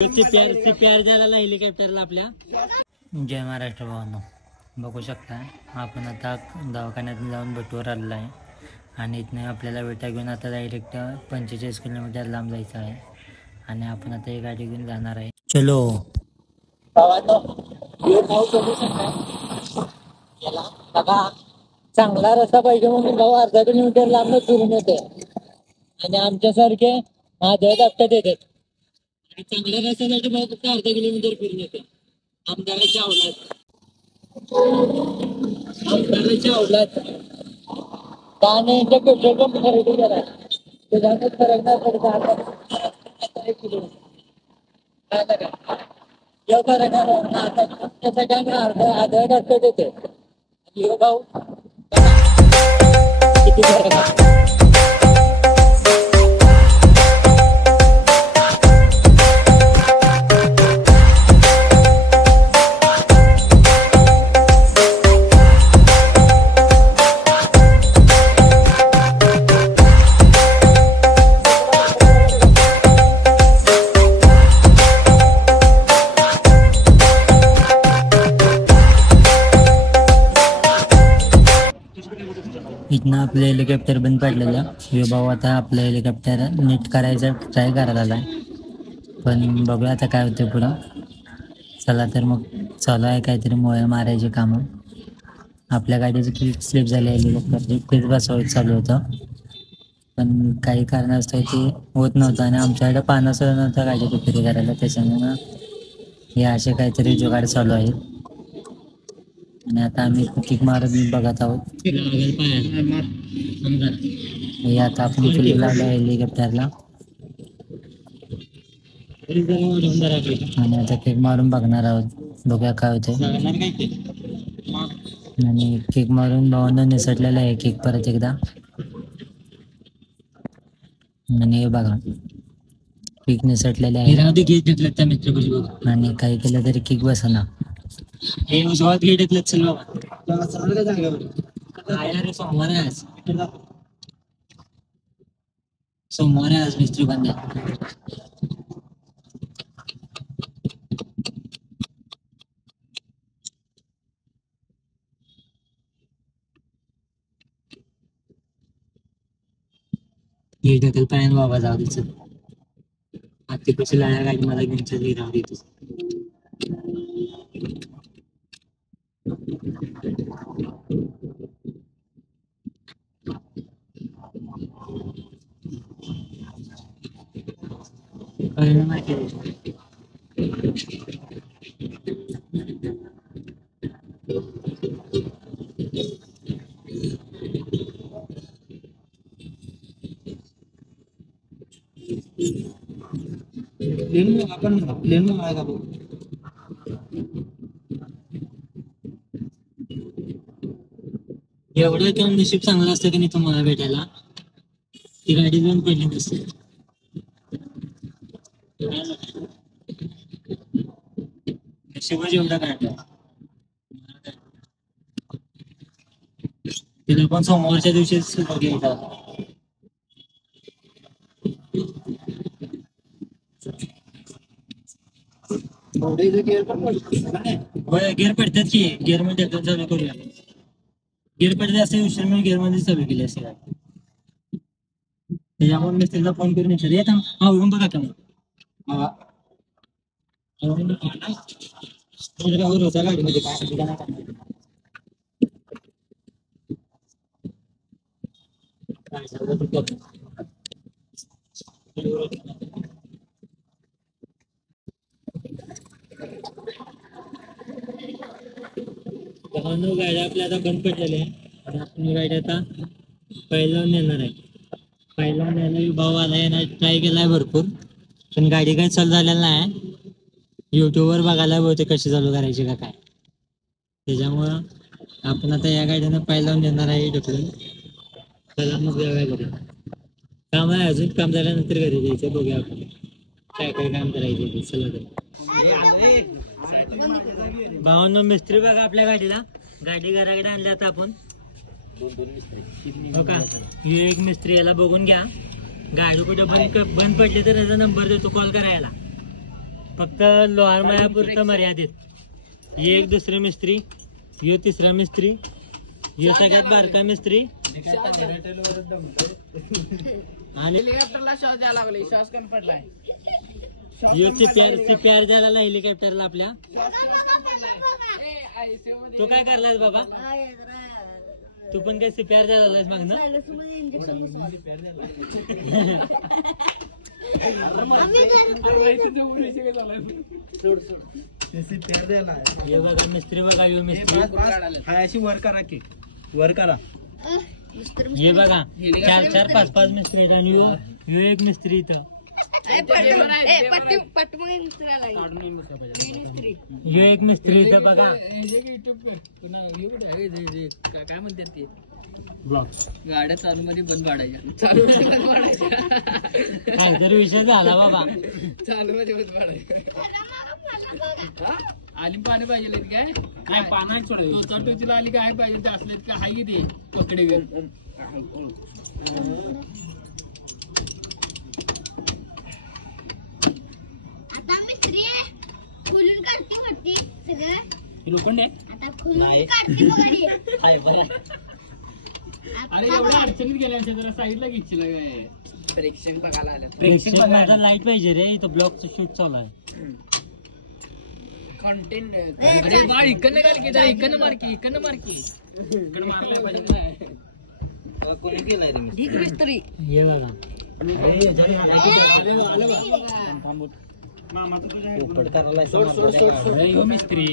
CPR झाला हेलिकॉप्टरला आपल्या. जय महाराष्ट्र भावांनो, बघू शकता आपण आता दवाखान्यात जाऊन भेटूवर आलेला आहे आणि इथनं आपल्याला बेटा घेऊन आता डायरेक्ट 45 किलोमीटर लांब जायचं आहे आणि आपण आता ही गाडी घेऊन जाणार आहे. चलो भावांनो, भाऊ बघू शकता याला बघा, चांगला रस्ता पाहिजे म्हणून भाऊ अर्धा किलोमीटर लांब फिरून येते आणि आमच्यासारखे माझ्या दत्तात येतात. चांगल्या रस्त्यासाठी भाऊ फक्त अर्धा किलोमीटर फिरून येते. आमदाराच्या अवलाद पेट्रोल पंप खरेदी करा, त्याच्यामुळे फरक नाही पडत. अर्धा डॉक्टर देते भाऊ किती फरक आहे. इथनं आपलं हेलिकॉप्टर बंद पडलेलं. भाऊ आता आपलं हेलिकॉप्टर नीट करायचं ट्राय करायला आलाय, पण बघूया आता काय होतं पुढं. चला तर मग चालू आहे काहीतरी मोळ्या मारायची कामं. आपल्या गाडीची किक स्लिप झाली, हेलिकॉप्टरची किक बसवायचं चालू होतं, पण काही कारणास्तव ते होत नव्हतं आणि आमच्याकडे पानं सुद्धा नव्हतं गाडी रिपेअर करायला. त्याच्यामुळं हे असे काहीतरी जुगाड चालू आहे आणि आता आम्ही किक मारत बघत आहोत. हे आता आपण किल्ली लावलं हेलिकॉप्टरला आणि आता किक मारून बघणार आहोत, बघूया काय होतं. आणि किक मारून भावांना निसटलेलं आहे किक परत एकदा. आणि हे बघा किक निसटलेले आहे आणि काही केलं तरी किक बसना. सोमवार आज मिस्त्री बंद आहे. ढकल पाण्यात बाबा जाऊ द्यायचं. आता कशी लाळ्या गाडी मला घेऊन चालली राहू देतो. आपण प्लेन आहे का एवढं किंवा नशीब चांगलं असतं की नाही तुम्हाला भेटायला, ती गाडी घेऊन पडली नसते. नशीबच एवढं काढलं. तिला पण सोमवारच्या दिवशीच घ्यायचा. गिअर पडतात की गिअर मध्ये चालू करूया. गिअर पडते असे उशीर मी गिअर मध्ये चालू केली असे गाडी. त्याच्यामुळे मी तिला फोन करून विचारले येत आवडून बघा का होता गाडीमध्ये गाड्या आपल्या आता बंद पडलेल्या आहे आणि आपण गाडी आता पहिला नेणार आहे. पहिला न्यायला भाऊ आला येणार ट्राय केलाय भरपूर, पण गाडी काही चालू झालेला नाही. युट्यूबवर बघायला बहुतेक कशी चालू करायची का काय. त्याच्यामुळं आपण आता या गाडीनं पाय लावून देणार आहे ढकलून. चला मग काय करूया. काम आहे अजून, काम झाल्यानंतर घरी जायचं. बघूया आपण काय काय काम करायचं. चला तर भावांनो, मिस्त्री बघा आपल्या गाडीला. गाडी घराकडे आणली आता आपण. हो का, हे एक मिस्त्री याला बघून घ्या. गाडी कुठे बंद पडली तर त्याचा नंबर देतो कॉल करायला. फक्त लोहार मायापुरतं मर्यादित. एक दुसरे मिस्त्री, यो तिसरा मिस्त्री, यो सगळ्यात बारका मिस्त्री आणि हेलिकॉप्टरला श्वास द्यायला लागले. श्वास कमी पडलाय. यो CPR झाला हेलिकॉप्टरला आपल्या. तू काय करलास बाबा? तू पण काय CPR झालास मागणं? हे बघा मिस्त्री बघा, यो मिस्त्री हायाशी वर करा की वर करा. हे बघा 4-4, 5-5 मिस्त्री आहेत आणि यो एक मिस्त्री इथं. यो एक मिस्त्री इथं बघा. काय म्हणतात ते ब्लॉग गाड्या चालू मध्ये बंद पाडायच्या. तर विषय झाला बाबा. चालू मध्ये बंद पाडायच्या. आली पाणी पाहिजे काय? काय पाणी टोचीला आली काय पाहिजे ते असले का हाय ते पकडे लोखंड आहे. अरे एवढ्या अडचणीत गेल्याच्या जरा साईडला घ्यायची काय प्रेक्षक बघायला आल्या. प्रेक्षक माझा लाईट पाहिजे रे. इथं ब्लॉगचं शूट चालू आहे. कंटेंट अरे बा इकडनं काढ की इकडनं मारकी इकडनं मारकी इकडं मारलं पाहिजे. कोणी केलाय रे ठीक मिस्त्री हे बघा मिस्त्री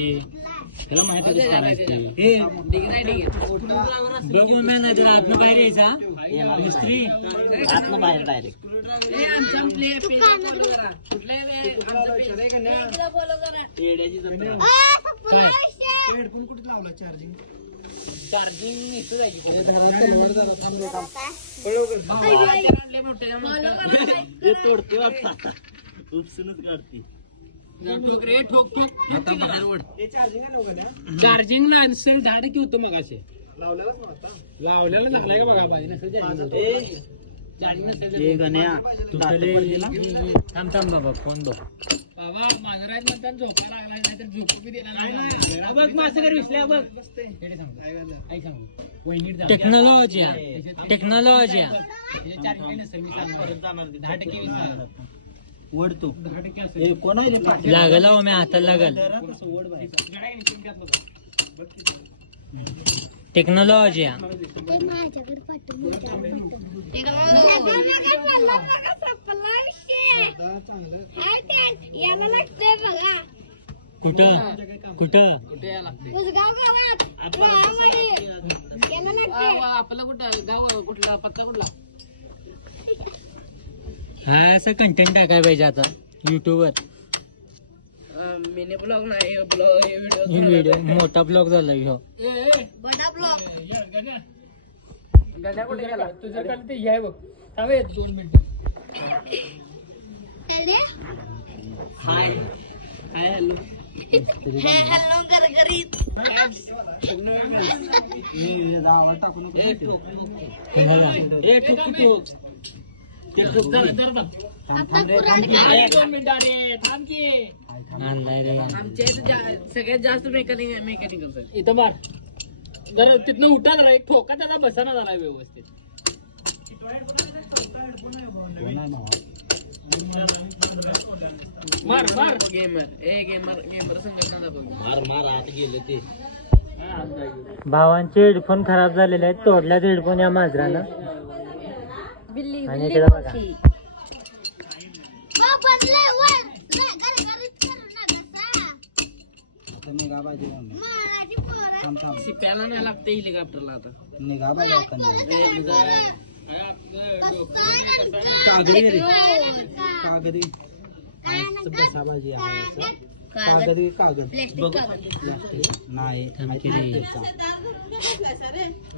बघू मी नाही तर आतनं बाहेर यायचा मिस्त्री. आतनं बाहेर डायरेक्ट. हेडफोन कुठे लावला? चार्जिंग इथं जायची. तोडते वाटता उपसूनच काढते. ठोक रे ठोक ठोक. आता बाहेर ओढ. चार्जिंग ला झाड की होतं मग असे लावलेलं लागलंय का बघा पाहिजे थांब थांब बाबा फोन बघ. बाबा माझा म्हणतात झोपा लागला नाही तर झोप बी दिला नाही. बघ माझं घर विसल्या बघ. टेक्नॉलॉजी ओढतो कोण लागल हो मी हाताला लागल. टेक्नॉलॉजी कुठं कुठं आपला कुठं गाव कुठला पत्ता कुठला? हा असं कंटेंट टाकाय पाहिजे आता युट्यूबवर. मिनी ब्लॉग नाही ब्लॉग व्हिडिओ मोठा ब्लॉग झाला ह्यो. तुझं काल ते हे बघ. थांबे 2 मिनिट. हाय हाय हॅलो सगळ्यात जास्त मेकॅनिकल इथं मार जरा तिथनं उठा जरा एक ठोका त्याचा बसाना झाला व्यवस्थित. मार मार गेमर मार आत गेले ते. भावांचे हेडफोन खराब झालेले आहेत. तोडल्यात हेडफोन या मांजरानं. आणि इकडे बघा शिकायला नाही लागते हेलिकॉप्टरला आता. निघा बघा कागदी बसाबाजी कागदी कागद नाही.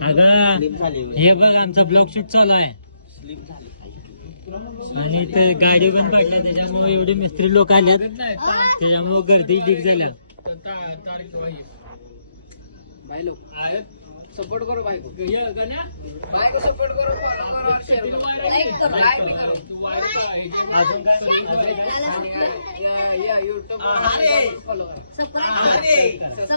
अगं हे बघ आमचा ब्लॉग शूट चालू आहे आणि ते गाडी पण पडल्या त्याच्यामुळे एवढे मिस्त्री लोक आल्यात त्याच्यामुळे गर्दी ठीक झाल्या. सपोर्ट करो बायको बायको सपोर्ट करो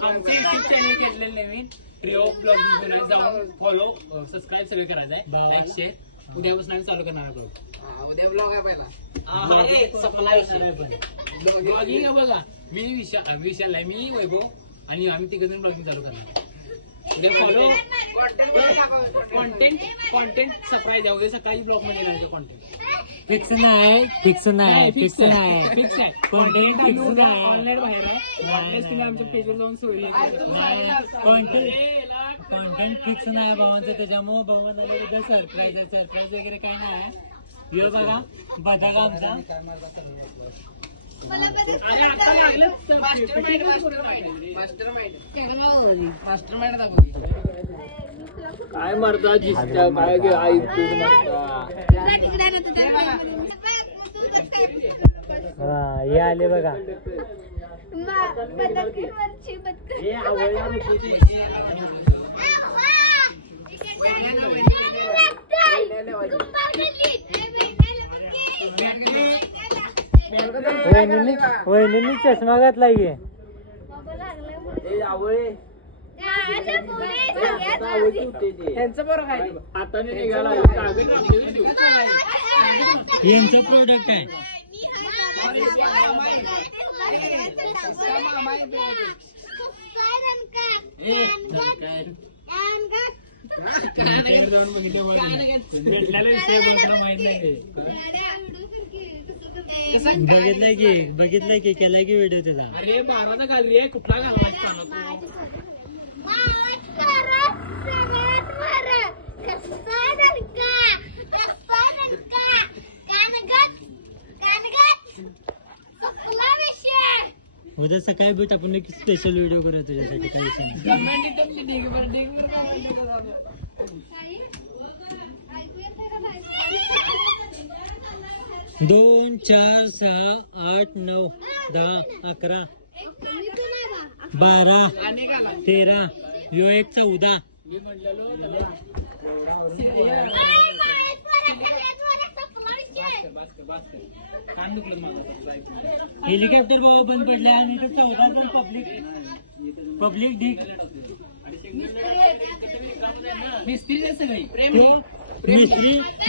आमचे युट्यूब चॅनल केलेलं नवीन ट्रिओ ब्लॉग जाऊन फॉलो सबस्क्राईब सगळे करायचं आहे लाईक शेअर उद्यापासून आम्ही चालू करणार आहोत उद्या ब्लॉग आहे पहिला ब्लॉगिंग बघा मी विशाल आहे मी वैभव आणि आम्ही तिघजण ब्लॉगिंग चालू करणार उद्या फॉलो कॉन्टेंट सरप्राईज आहे उद्या सकाळी ब्लॉग मध्ये येणार कॉन्टेंट फिक्स नाही फिक्स आहे कॉन्टेंट फिक्स आहे ऑनलाईन बाहेर आहे तिला आमच्या पेजवर जाऊन सोडली कॉन्टेंट फिक्स नाही भावांचं त्याच्यामुळे भावांना उद्या सरप्राईज वगैरे काही नाही हे बघा बघा आमचा काय मारता जिसच्या काय हे आले बघा वहिनी चष्मा घातलाय त्यांचं बरं काय हाताने निघाला यांचं प्रोडक्ट आहे बघितलाय की केलाय की व्हिडिओ त्याचा अरे बाराचा घाल रे कुठला घालवायचा उद्या सकाळी भेट आपण एक स्पेशल व्हिडिओ करूया तुझ्यासाठी काही सांग 2 4 6 8 9 10 11 12 13 यो एक 14 हेलिकॉप्टर बाबा बंद पडले आणि इथे 14 पण पब्लिक ढीक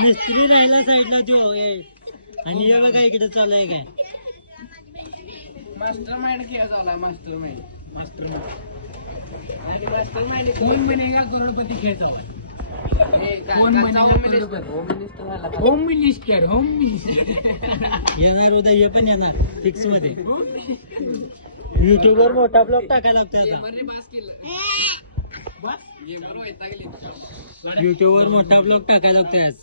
मिस्त्री राहिला साईडला तो आणि हे बघा इकडे चालू आहे काय मास्टर माइंड किया झाला मास्टर माइंड कोण बनेगा करोडपती खेळचा कोण होम मिनिस्टर येणार उद्या हे पण येणार फिक्स मध्ये युट्यूब वर मोठा ब्लॉग टाकायला लागतो आता युट्यूब वर मोठा ब्लॉग टाकायला लागतोय आज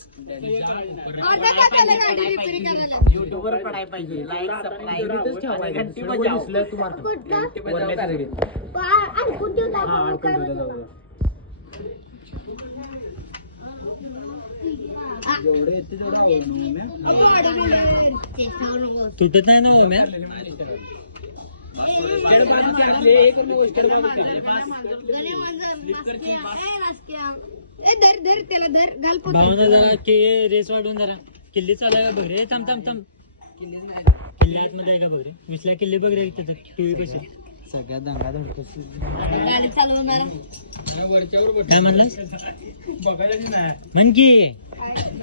युट्यूब वर पडाय पाहिजे लाईक सबस्क्राईब घंटी बजाव घंटी बजाव तुटत नाही ना मॅम भावना जरा की रेस वाढवून जरा किल्ली चालाय बघ रे थांब किल्ली आतमध्ये आहे का बघ रे विसल्या किल्ली बघ रे तिथे टीव्ही कशी सगळ्या दंगा धडकत काय म्हणलं म्हण की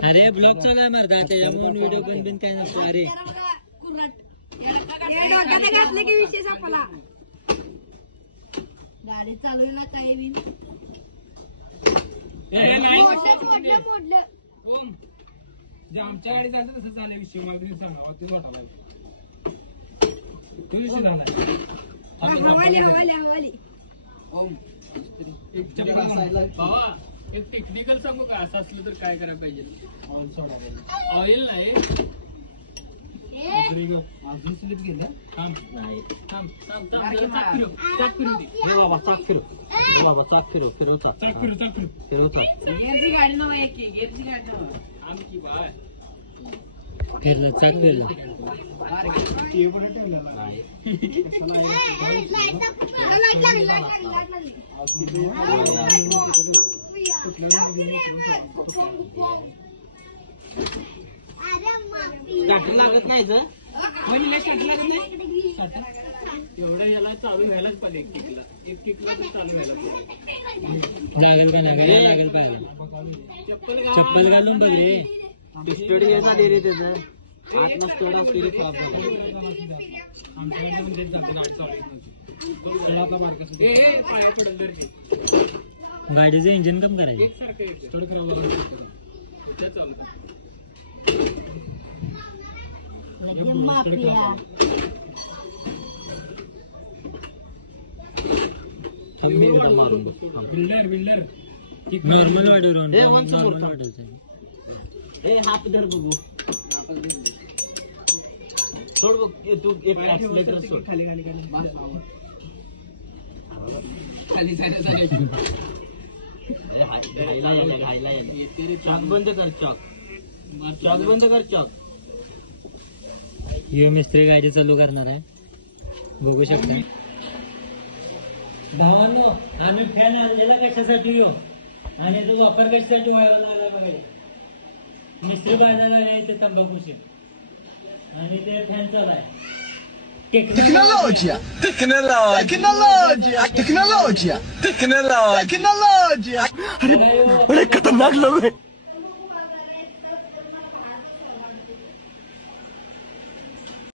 अरे ब्लॉग चालू आहे मर्दा त्याच्यामुळे व्हिडिओ बिन काय नसतो अरे गाडी चालू ना काही आमच्या गाडी जायचं तसं चालू विषय एक टेक्निकल सांगू का असं असलं तर काय करायला पाहिजे ऑइल नाही फिरलं चाक फिरलं स्टार्टर लागत नाही सर. स्टार्टर लागत नाही. एवढ्या याला चालू व्हायलाच पाहिजे. एक किकला चालू व्हायला पाहिजे. लागेल का नाही लागेल पाहिजे. चप्पल घालून बघ रे. स्टडी हे झाली रे त्याचं. आतनं स्टोर असते रे खराब झाला. आमच्याकडे म्हणजे गाडी चालू गाडीचं इंजिन कम करायचं. नॉर्मल वाढव हात धर बघू. सोड बघ तू. एक ऍक्सिलेटर सोड. खाली चॉक बंद कर. चॉक बंद कर. चॉक. यो मिस्त्री गाडी चालू करणार आहे. बघू शकता भावांनो, आम्ही फॅन आणलेला कशासाठी येऊ आणि तो वापर कशासाठी व्हायला लागला बघायला. मिस्त्री बाजारला आहे ते तंबाखूशीत आणि ते फॅन चालू आहे. Tecnologia, tecnologia, tecnologia, tecnologia, tecnologia. अरे बड़े खतरनाक लोग हैं.